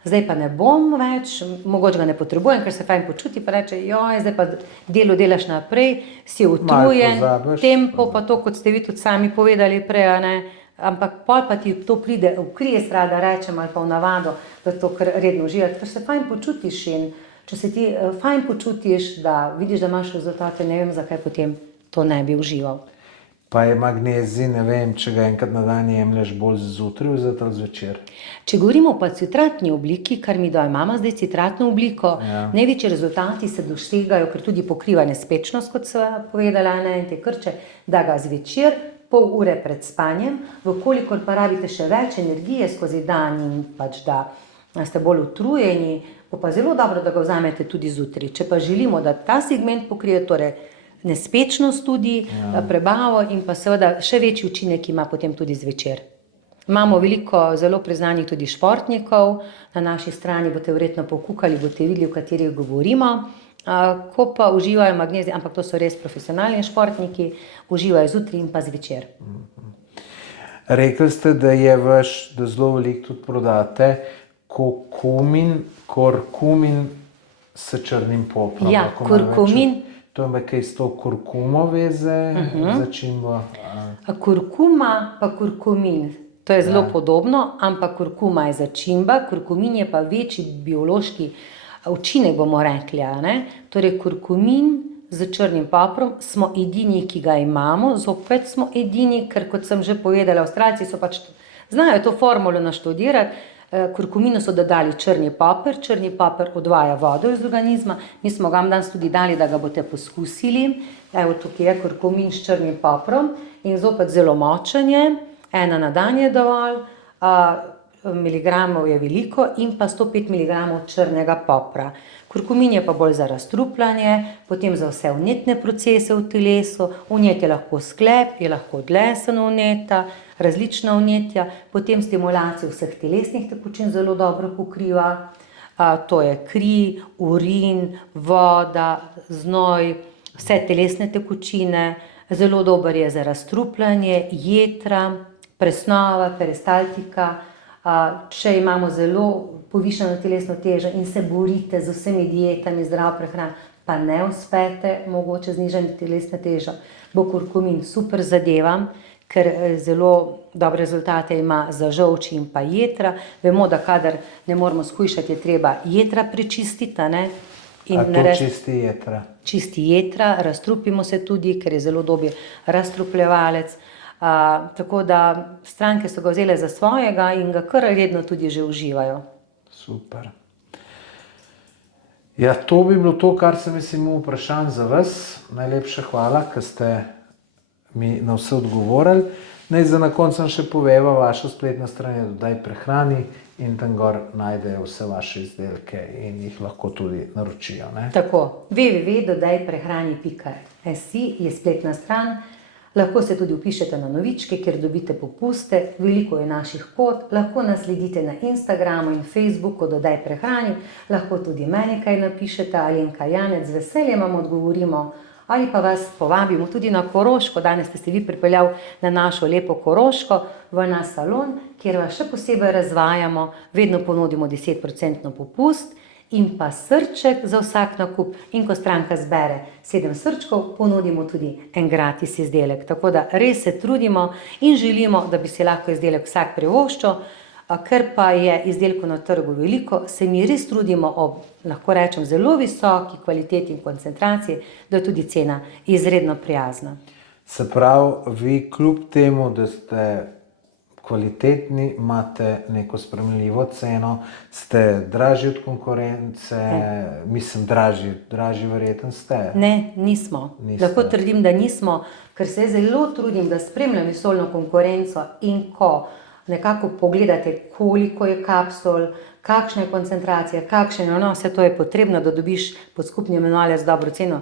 zdaj pa ne bom več, mogoče ga ne potrebujem, ker se fajn počuti, pa reče, zdaj pa delo delaš naprej, si utrujen, tempo pa to, kot ste vi tudi sami povedali prej, ne, ampak pol pa ti to pride v kris, rada rečem, ali pa v navado, da to kar redno uživaš, ker se fajn počutiš in če se ti fajn počutiš, da vidiš, da imaš rezultate, ne vem, zakaj potem to ne bi užival. Pa je magnezij, ne vem, če ga enkrat na dan jemlješ bolj zjutraj ali zvečer. Če govorimo pa o citratni obliki, kar mi imamo zdaj citratno obliko, največji rezultati se dosegajo, ker tudi pokriva nespečnost, kot sva povedala, in te krče, da ga zvečer, pol ure pred spanjem, vkolikor pa rabite še več energije skozi dan in pač da ste bolj utrujeni, bo pa zelo dobro, da ga vzamete tudi zjutraj. Če pa želimo, da ta segment pokrije, torej nespečnost tudi, prebavo in pa seveda še večji učinek ima potem tudi zvečer. Imamo veliko zelo priznanih tudi športnikov, na naši strani boste verjetno pokukali, boste videli, o katerih govorimo, ko pa uživajo magnezij, ampak to so res profesionalni športniki, uživajo zjutraj in pa zvečer. Rekli ste, da je da zelo veliko tudi prodate kurkumin s črnim poprom. Ja, kurkumin. To ima kaj s to kurkumo veze, začimbo? Kurkuma pa kurkumin, to je zelo podobno, ampak kurkuma je začimba, kurkumin je pa večji biološki učinek, bomo rekli, ne? Torej kurkumin z črnim poprom smo edini, ki ga imamo, zopet smo edini, ker kot sem že povedala, Avstralci so pač, znajo to formulo naštudirati, kurkuminu so dodali črni poper odvaja vodo iz organizma, mi smo ga danes tudi dali, da ga boste poskusili, evo tukaj je kurkumin s črnim poprom in zopet zelo močen je, 1 na dan je dovolj, miligramov je veliko in pa 105 miligramov črnega popra. Kurkumin je pa bolj za razstrupljanje, potem za vse vnetne procese v telesu, vnet je lahko sklep, je lahko dlesna vneta, različna vnetja, potem stimulacijo vseh telesnih tekočin zelo dobro pokriva, to je kri, urin, voda, znoj, vse telesne tekočine, zelo dober je za razstrupljanje, jetra, presnova, peristaltika, če imamo zelo povišano telesno težo in se borite z vsemi dietami, zdravo prehrano, pa ne uspete mogoče znižati telesne težo, bo kurkumin super zadeva, ker zelo dobre rezultate ima za žolč in pa jetra. Vemo, da kadar ne moramo shujšati, je treba jetra prečistiti, ne? A to čisti jetra? Čisti jetra, razstrupimo se tudi, ker je zelo dober razstrupljevalec. Tako da stranke so ga vzele za svojega in ga kar redno tudi že uživajo. Super. Ja, to bi bilo to, kar sem imel vprašanj za vas. Najlepša hvala, ker ste mi na vse odgovorili. Naj za na koncu še poveva, vaša spletna stran je Dodaj prehrani in tam gor najdejo vse vaše izdelke in jih lahko tudi naročijo, ne? Tako, www.dodajprehrani.si je spletna stran. Lahko se tudi vpišete na novičke, kjer dobite popuste, veliko je naših kod, lahko nas sledite na Instagramu in Facebooku Dodaj prehrani, lahko tudi meni kaj napišete, Alenka Janec, z veseljem vam odgovorimo, ali pa vas povabimo tudi na Koroško, danes ste se vi pripeljali na našo lepo Koroško, v naš salon, kjer vas še posebej razvajamo, vedno ponudimo 10% popust in pa srček za vsak nakup. In ko stranka zbere 7 srčkov, ponudimo tudi en gratis izdelek. Tako da res se trudimo in želimo, da bi si lahko izdelek vsak privoščil. Ker pa je izdelkov na trgu veliko, se mi res trudimo ob, lahko rečem, zelo visoki kvaliteti in koncentraciji, da je tudi cena izredno prijazna. Se pravi, vi kljub temu, da ste kvalitetni, imate neko sprejemljivo ceno, ste dražji od konkurence, mislim dražji verjetno ste. Ne, nismo. Lahko trdim, da nismo, ker se zelo trudim, da spremljam vesoljno konkurenco in ko nekako pogledate, koliko je kapsul, kakšna je koncentracija, kakšen je vse to je potrebno, da dobiš pod skupni imenovalec dobro ceno.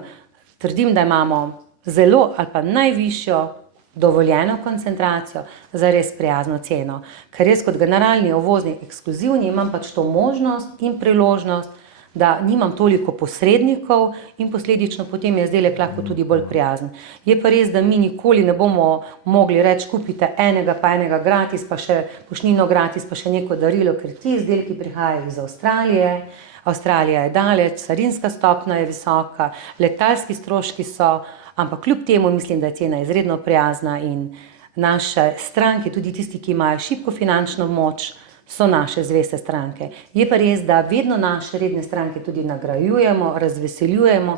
Trdim, da imamo zelo ali pa najvišjo dovoljeno koncentracijo za res prijazno ceno. Ker res kot generalni uvoznik ekskluzivni imam pač to možnost in priložnost, da nimam toliko posrednikov in posledično potem je izdelek lahko tudi bolj prijazen. Je pa res, da mi nikoli ne bomo mogli reči, kupite enega pa enega gratis, pa še poštnino gratis, pa še neko darilo, ker ti izdelki prihajajo iz Avstralije. Avstralija je daleč, carinska stopnja je visoka, letalski stroški so, ampak kljub temu mislim, da je cena izredno prijazna in naše stranke, tudi tisti, ki imajo šibko finančno moč, so naše zveste stranke. Je pa res, da vedno naše redne stranke tudi nagrajujemo, razveseljujemo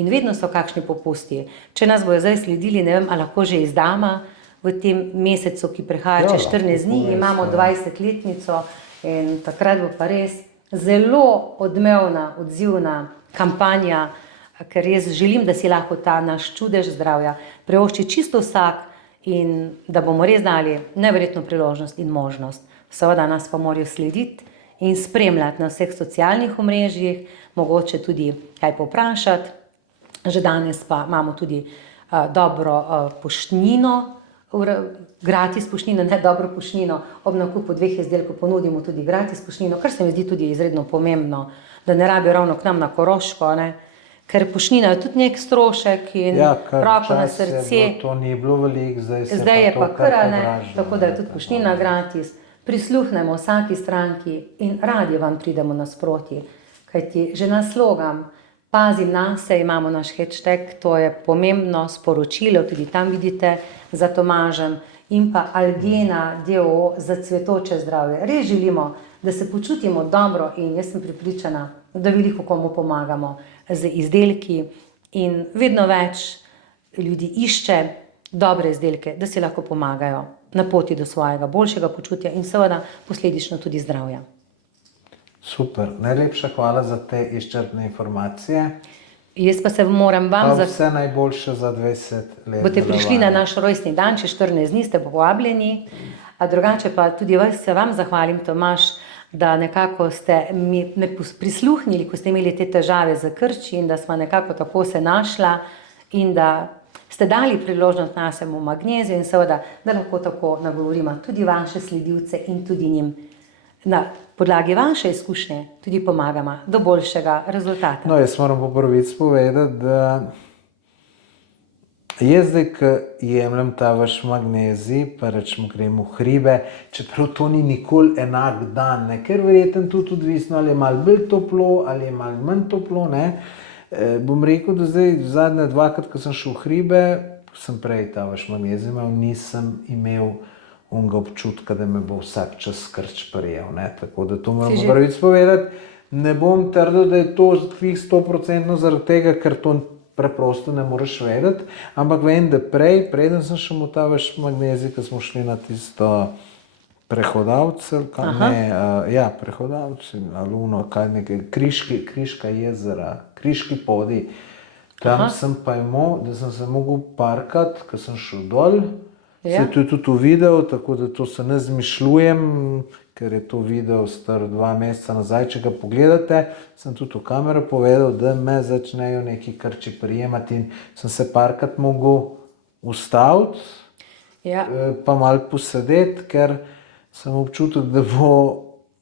in vedno so kakšni popusti. Če nas bojo zdaj sledili, ne vem, ali lahko že izdama v tem mesecu, ki prihaja čez 14 dni, imamo 20-letnico in takrat bo pa res zelo odmevna, odzivna kampanja, ker res želim, da si lahko ta naš čudež zdravja privošči čisto vsak in da bomo res dali neverjetno priložnost in možnost. Seveda nas pa morajo slediti in spremljati na vseh socialnih omrežjih, mogoče tudi kaj povprašati. Že danes pa imamo tudi dobro poštnino, gratis poštnino, ne dobro poštnino, ob nakupu 2 izdelkov ponudimo tudi gratis poštnino, kar se mi zdi tudi izredno pomembno, da ne rabijo ravno k nam na Koroško, ne? Ker poštnina je tudi nek strošek in roko na srce. To ni bilo veliko, zdaj je pa kar, ne, tako da je tudi poštnina gratis. Prisluhnemo vsaki stranki in radi vam pridemo nasproti, kajti že na slogan Pazim nase imamo naš hashtag, to je pomembno sporočilo, tudi tam vidite za Tomažem, in pa Algena d.o.o. za cvetoče zdravje. Res želimo, da se počutimo dobro in jaz sem prepričana, da veliko komu pomagamo z izdelki in vedno več ljudi išče dobre izdelke, da si lahko pomagajo na poti do svojega boljšega počutja in seveda posledično tudi zdravja. Super, najlepša hvala za te izčrpne informacije. Jaz pa se moram vam vse najboljše za 20 let. Boste prišli na naš rojstni dan, čez 14 dni ste povabljeni, a drugače pa tudi se vam zahvalim, Tomaž, da nekako ste me prisluhnili, ko ste imeli te težave z krči in da smo nekako tako se našla in da ste dali priložnost našemu magneziju in seveda, da lahko tako nagovorimo tudi vaše sledilce in tudi njim na podlagi vaše izkušnje tudi pomagamo do boljšega rezultata. No, jaz moram po prvič povedati, da jaz zdaj, ko jemljem ta vaš magnezij, pa rečemo gremo v hribe, čeprav to ni nikoli enak dan, ne? Ker verjetno tudi odvisno, ali je malo bolj toplo, ali je malo manj toplo, ne? Bom rekel, da zdaj zadnje dvakrat, ko sem šel v hribe, sem prej ta vaš magnezij imel, nisem imel onega občutka, da me bo vsak čas krč prijel, ne? Tako da to moram prvič povedati. Ne bom trdil, da je to 100% zaradi tega, ker to preprosto ne moreš vedeti, ampak vem, da preden sem šel v ta vaš magnezij, ko smo šli na tisto prehodavce, prehodavci, ali ono, kaj nekaj, Kriška jezera, Kriški podi. Tam sem pa imel, da sem se mogel parkati, ko sem šel dol. Se to je tudi video, tako da to se ne zmišljujem, ker je to video star 2 meseca nazaj, če ga pogledate, sem tudi v kamero povedal, da me začnejo neki krči prijemati in sem se parkrat mogel ustaviti, pa malo posedeti, ker sem občutil, da bo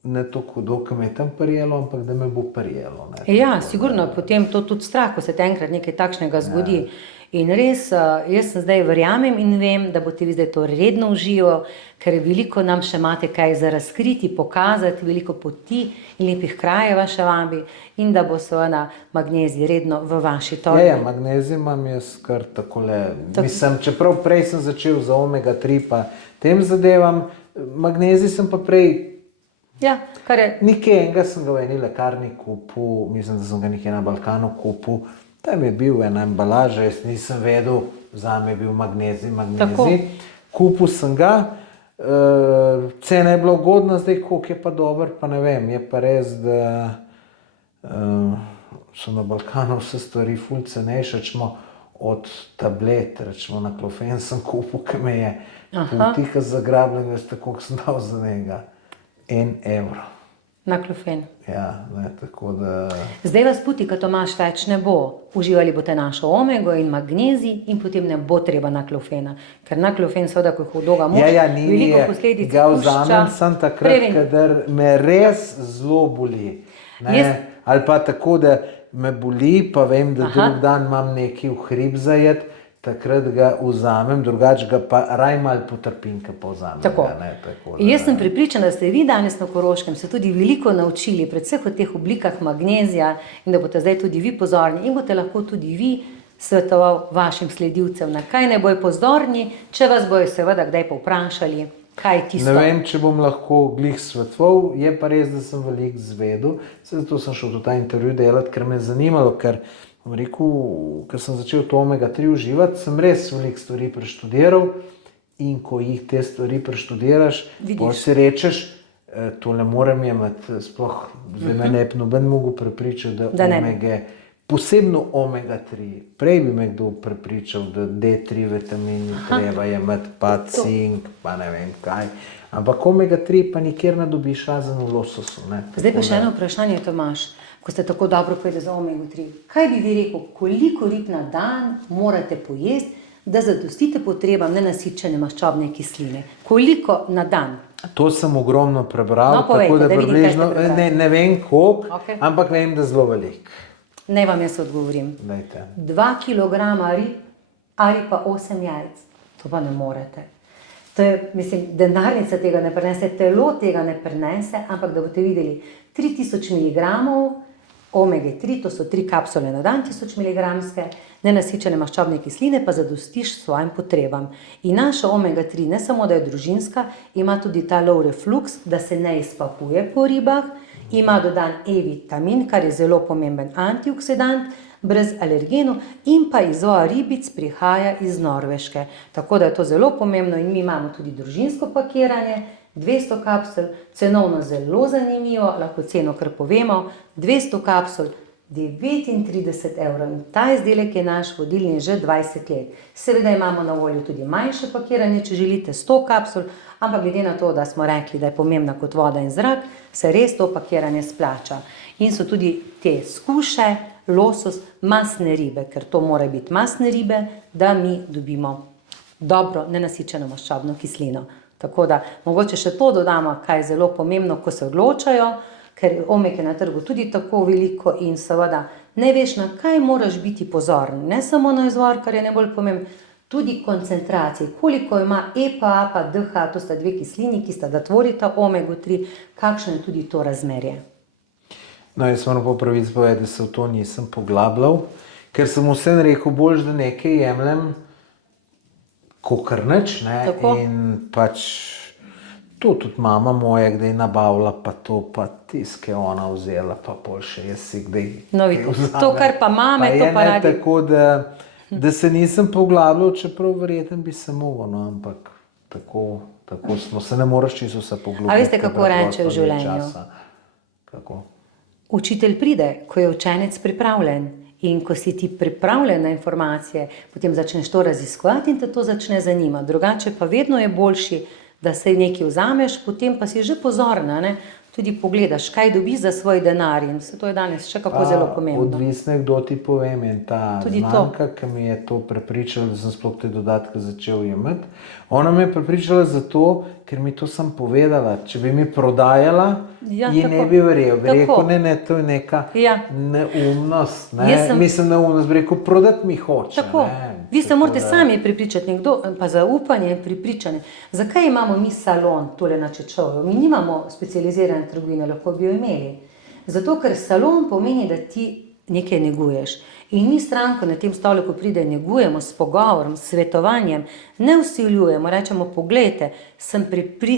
ne toliko hudo, ko me je tam prijelo, ampak da me bo prijelo. Ja, sigurno, potem to tudi strah, ko se te enkrat nekaj takšnega zgodi. In res, jaz sem zdaj verjamem in vem, da boste vi zdaj to redno uživo, ker veliko nam še imate kaj za razkriti, pokazati, veliko poti in lepih krajev vaše vabi in da bo seveda magnezij redno v vaši torbi. Ja, magnezij imam jaz kar takole. Mislim, čeprav prej sem začel za omega-3 pa tem zadevam, magnezij sem pa prej Ja, kar je nekaj enega sem ga v eni lekarni kupil, mislim, da sem ga nekje na Balkanu kupil, tam je bil ena embalaža, jaz nisem vedel, zame je bil magnezij. Kupil sem ga, cena je bila ugodna, zdaj koliko je pa dober, pa ne vem, je pa res, da so na Balkanu vse stvari ful cenejše, rečemo od tablet, rečemo na klofen sem kupil, ki me je politika zagrabila, veste, koliko sem dal za njega. 1 evro. na klofen. Ja, ne, tako da... Zdaj vas putika Tomaž več ne bo. Uživali boste našo omego in magnezij in potem ne bo treba na klofena. Ker na klofen seveda, ko je hudoga moč, veliko posledic ga vzamem sem takrat, kadar me res zelo boli. Ali pa tako, da me boli, pa vem, da drug dan imam neki v hrib zajet, takrat ga vzamem, drugače ga pa raj malo potrpim, ko pa vzamem. Tako. Jaz sem prepričana, da ste vi danes na Koroškem se tudi veliko naučili, predvsem o teh oblikah magnezija in da boste zdaj tudi vi pozorni in boste lahko tudi vi svetoval vašim sledilcem, na kaj ne bojo pozorni, če vas bojo seveda kdaj povprašali, kaj tisto. Ne vem, če bom lahko glih svetoval, je pa res, da sem veliko zvedel, zato sem šel v ta intervju delati, ker me je zanimalo, ker rekel, ker sem začel to omega-3 uživati, sem res veliko stvari preštudiral in ko jih te stvari preštudiraš, potem si rečeš, to ne morem jemati, sploh zdaj me ne bi noben mogel prepričati, da omege, posebno omega-3, prej bi me kdo prepričal, da D3 vitamini treba jemati, pa cink, pa ne vem kaj, ampak omega-3 pa nikjer ne dobiš razen v lososu. Zdaj pa še eno vprašanje, Tomaž. Ko ste tako dobro povedali za omega-3, kaj bi vi rekel, koliko rib na dan morate pojesti, da zadostite potrebam nenasičene maščobne kisline? Koliko na dan? To sem ogromno prebral, tako da približno, ne vem koliko, ampak vem, da zelo veliko. Naj vam jaz odgovorim. 2 kilograma rib ali pa 8 jajc, to pa ne morete. To je, mislim, denarnica tega ne prenese, telo tega ne prenese, ampak da boste videli 3000 mg omega-3, to so 3 kapsule na dan, 1000 mg, nenasičene maščobne kisline, pa zadostiš svojim potrebam. In naša omega-3 ne samo, da je družinska, ima tudi ta low reflux, da se ne izpapuje po ribah, ima dodan E-vitamin, kar je zelo pomemben antioksidant, brez alergenov in pa izvor ribic prihaja iz Norveške. Tako da je to zelo pomembno in mi imamo tudi družinsko pakiranje, 200 kapsul, cenovno zelo zanimivo, lahko ceno kar povemo, 200 kapsul, 39 evrov. In ta izdelek je naš vodilni že 20 let. Seveda imamo na voljo tudi manjše pakiranje, če želite 100 kapsul, ampak glede na to, da smo rekli, da je pomembna kot voda in zrak, se res to pakiranje splača. In so tudi te skuše, losos, mastne ribe, ker to mora biti mastne ribe, da mi dobimo dobro nenasičeno maščobno kislino. Tako da mogoče še to dodamo, kaj je zelo pomembno, ko se odločajo, ker omeg je na trgu tudi tako veliko in seveda ne veš, na kaj moraš biti pozoren. Ne samo na izvor, kar je najbolj pomembno, tudi koncentracije. Koliko ima EPA, pa DHA, to sta 2 kislini, ki sta da tvorita omega-3, kakšno je tudi to razmerje. No, jaz moram po pravici povedati, da se v to nisem poglabljal, ker sem vsem rekel, boljš, da nekaj jemljem, kakor nič, ne, in pač to tudi mama moja, kdaj nabavila, pa to, pa tiske ona vzela, pa pol še jaz si kdaj vzame. To, kar pa mame, to pa radi. Tako da se nisem poglabljal, čeprav verjetno bi se mogel, no, ampak tako smo, se ne moreš čisto vse poglobiti. A veste, kako reče v življenju? Kako? Učitelj pride, ko je učenec pripravljen. In ko si ti pripravljen na informacije, potem začneš to raziskovati in te to začne zanimati. Drugače pa vedno je boljši, da se nekaj vzameš, potem pa si že pozorna, ne? Tudi pogledaš, kaj dobiš za svoj denar in se to je danes še kako zelo pomembno. Odvisno, kdo ti povem in ta znanka, ki mi je to prepričala, da sem sploh te dodatke začel jemati. Ona me je prepričala zato, ker mi to sem povedala. Če bi mi prodajala, ji ne bi verjel. Bi rekel, ne, to je neka neumnost. Mislim, neumnost, bi rekel, prodati mi hoče. Vi se morate sami prepričati, nekdo, pa zaupanje in prepričanje. Zakaj imamo mi salon tole na Čečovju? Mi nimamo specializirane trgovine, lahko bi jo imeli. Zato, ker salon pomeni, da ti nekaj neguješ. In mi stranko na tem stolu, ko pride, negujemo s pogovorom, s svetovanjem, ne vsiljujemo, rečemo, poglejte,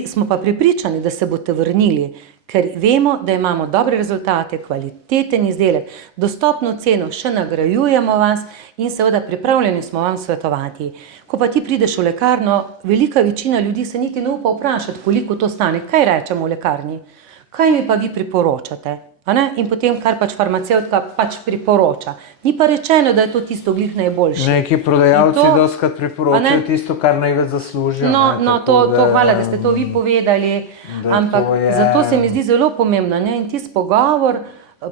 smo pa prepričani, da se boste vrnili, ker vemo, da imamo dobre rezultate, kvaliteten izdelek, dostopno ceno, še nagrajujemo vas in seveda pripravljeni smo vam svetovati. Ko pa ti prideš v lekarno, velika večina ljudi se niti ne upa vprašati, koliko to stane, kaj rečemo v lekarni, kaj mi pa vi priporočate. In potem, kar pač farmacevtka pač priporoča. Ni pa rečeno, da je to tisto glih najboljše. Neki prodajalci dostikrat priporočajo tisto, kar največ zaslužijo. Hvala, da ste to vi povedali, ampak zato se mi zdi zelo pomembno. In tisti pogovor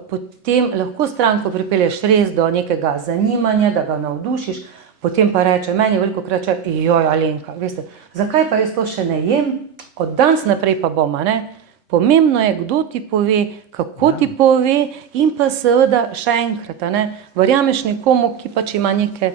potem lahko stranko pripelješ res do nekega zanimanja, da ga navdušiš, potem pa reče, meni velikokrat reče, joj, Alenka, veste, zakaj pa jaz to še ne jem, od danes naprej pa bom, Pomembno je, kdo ti pove, kako ti pove in pa seveda še enkrat, verjameš nekomu, ki pač ima neke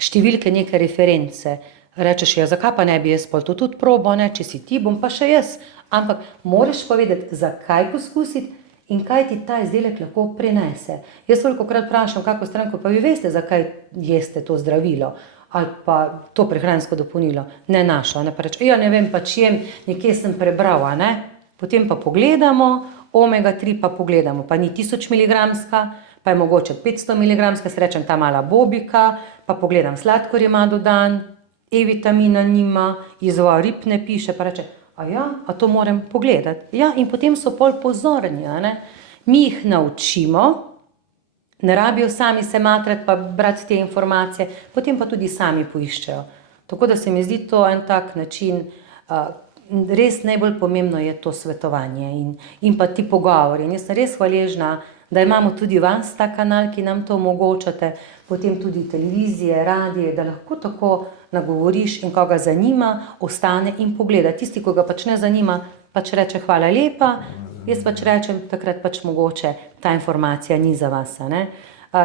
številke, neke reference. Rečeš, ja, zakaj pa ne bi jaz pol to tudi probo, če si ti, bom pa še jaz. Ampak moraš povedati, zakaj poskusiti in kaj ti ta izdelek lahko prinese. Jaz velikokrat vprašam, kako stranko, pa vi veste, zakaj jeste to zdravilo ali pa to prehransko dopolnilo, ne našo. Pa reče, ja, ne vem, pač jem, nekje sem prebral, Potem pa pogledamo, omega-3 pa pogledamo, pa ni 1000 miligramska, pa je mogoče 500 miligramska, srečem ta mala bobika, pa pogledam, sladkor ima dodan, E-vitamina nima, izvor rib ne piše, pa reče, a to moram pogledati. Ja, in potem so pol pozorni, Mi jih naučimo, ne rabijo sami se matrati pa brati te informacije, potem pa tudi sami poiščejo. Tako da se mi zdi to en tak način, res najbolj pomembno je to svetovanje in pa ti pogovori. In jaz sem res hvaležna, da imamo tudi vas ta kanal, ki nam to omogočate, potem tudi televizije, radije, da lahko tako nagovoriš in koga zanima, ostane in pogleda. Tisti, ko ga pač ne zanima, pač reče hvala lepa, jaz pač rečem, takrat pač mogoče ta informacija ni za vas.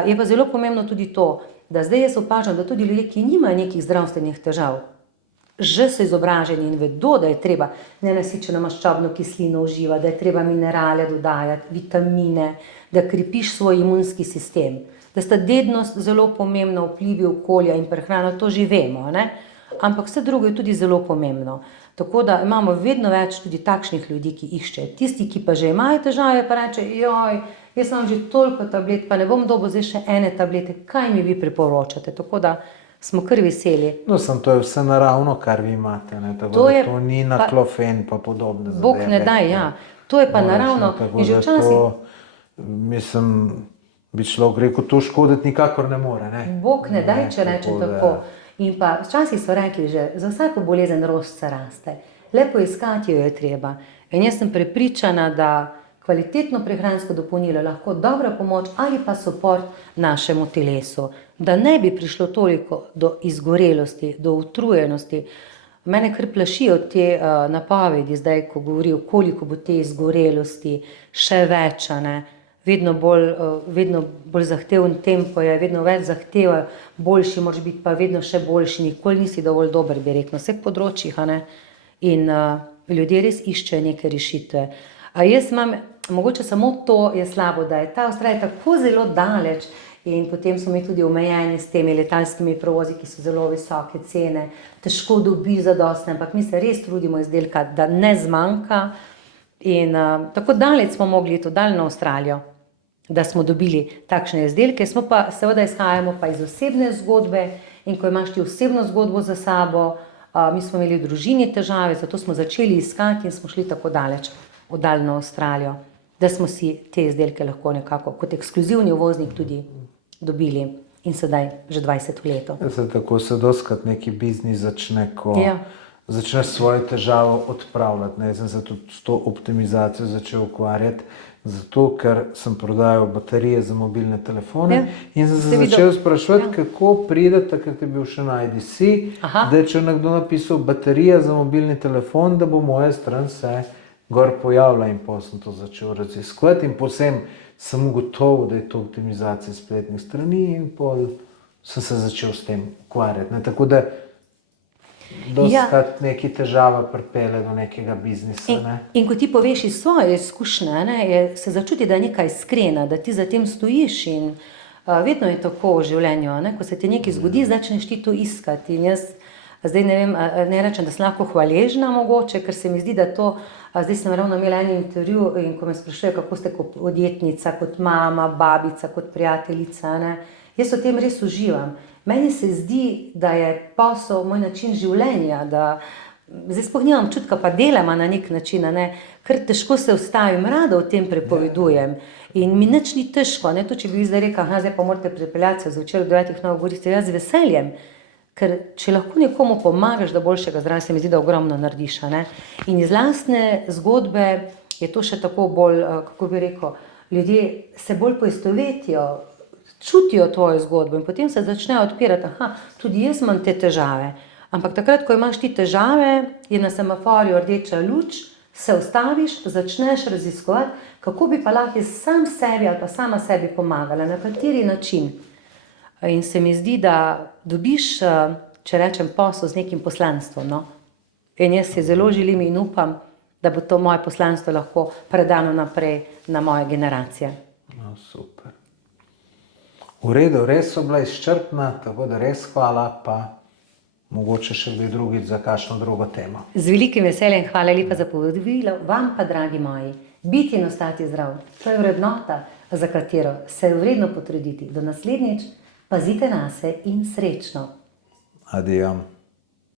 Je pa zelo pomembno tudi to, da zdaj jaz opažam, da tudi ljudje, ki nimajo nekih zdravstvenih težav, že so izobraženi in vedo, da je treba nenasičeno maščobno kislino uživati, da je treba minerale dodajati, vitamine, da krepiš svoj imunski sistem, da sta dednost zelo pomembna, vplivi okolja in prehrana, to že vemo, ampak vse drugo je tudi zelo pomembno. Tako da imamo vedno več tudi takšnih ljudi, ki iščejo. Tisti, ki pa že imajo težave, pa reče, joj, jaz imam že toliko tablet, pa ne bom dobil zdaj še ene tablete, kaj mi vi priporočate? Tako da smo kar veseli. No, to je vse naravno, kar vi imate, tako da to ni naklofen pa podobne zadeve. Bog ne daj, ja. To je pa naravno. In že včasih... Mislim, bi človek rekel, to škoditi nikakor ne more. Bog ne daj, če reče tako. In pa včasih so rekli že, za vsako bolezen rožica raste. Le poiskati jo je treba. In jaz sem prepričana, da kvalitetno prehransko dopolnilo lahko dobra pomoč ali pa suport našemu telesu. Da ne bi prišlo toliko do izgorelosti, do utrujenosti. Mene kar plašijo te napovedi zdaj, ko govorijo, koliko bo te izgorelosti, še več, vedno bolj zahteven tempo je, vedno več zahtevajo, boljši moraš biti, pa vedno še boljši, nikoli nisi dovolj dober, bi rekel, na vseh področjih, in ljudje res iščejo neke rešitve. Jaz imam, mogoče samo to je slabo, da je ta Avstralija tako zelo daleč in potem smo mi tudi omejeni s temi letalskimi prevozi, ki so zelo visoke cene, težko dobi zadostne, ampak mi se res trudimo izdelka, da ne zmanjka in tako daleč smo mogli iti v daljno Avstralijo, da smo dobili takšne izdelke, smo pa seveda izhajamo pa iz osebne zgodbe in ko imaš ti osebno zgodbo za sabo, mi smo imeli v družini težave, zato smo začeli iskati in smo šli tako daleč v daljno Avstralijo, da smo si te izdelke lahko nekako kot ekskluzivni uvoznik tudi dobili in sedaj že 20 let. Tako se dostikrat neki biznis začne, ko začneš svoje težave odpravljati. Jaz sem se tudi s to optimizacijo začel ukvarjati, zato ker sem prodajal baterije za mobilne telefone in sem se začel spraševati, kako pride, takrat je bil še na IDC, da je če nekdo napisal baterija za mobilni telefon, da bo moja stran se gor pojavila in potem sem to začel raziskovati in posem sem ugotovil, da je to optimizacija spletnih strani in pol sem se začel s tem ukvarjati. Ne? Tako da dostikrat neke težave pripelje do nekega biznisa. Ne? In ko ti poveš iz svoje izkušnje, ne, se začuti, da je nekaj iskrena, da ti za tem stojiš in vedno je tako v življenju, ne? Ko se ti nekaj zgodi, začneš ti to iskati. In jaz zdaj ne vem, ne rečem, da sem lahko hvaležna mogoče, ker se mi zdi, da to, zdaj sem ravno imela en intervju in ko me sprašujejo, kako ste kot podjetnica, kot mama, babica, kot prijateljica, ne? Jaz v tem res uživam. Meni se zdi, da je posel moj način življenja, da zdaj sploh nimam občutka, pa delam na nek način, ne? Ker težko se ustavim, rada o tem prepovedujem. In mi nič ni težko, ne? To, če bi zdaj rekel, zdaj pa morate pripeljati se zvečer ob 9 v Novo Gorico, jaz z veseljem. Ker če lahko nekomu pomagaš, da boljšega zdravja, se mi zdi, da ogromno narediš. Ne? In iz lastne zgodbe je to še tako bolj, kako bi rekel, ljudje se bolj poistovetijo, čutijo tvojo zgodbo in potem se začnejo odpirati, tudi jaz imam te težave. Ampak takrat, ko imaš ti težave, je na semaforju rdeča luč, se ustaviš, začneš raziskovati, kako bi pa lahko sam sebi ali pa sama sebi pomagala, na kateri način. In se mi zdi, da dobiš, če rečem, posel z nekim poslanstvom. No? In jaz si zelo želim in upam, da bo to moje poslanstvo lahko predano naprej na moje generacije. No, super. V redu, res so bila izčrpna, tako da res hvala, pa mogoče še kdaj drugič za kakšno drugo temo. Z velikim veseljem, hvala lepa za povabilo. Vam pa, dragi moji, biti in ostati zdrav. To je vrednota, za katero se je vredno potruditi. Do naslednjič. Pazite nase in srečno. Adijo.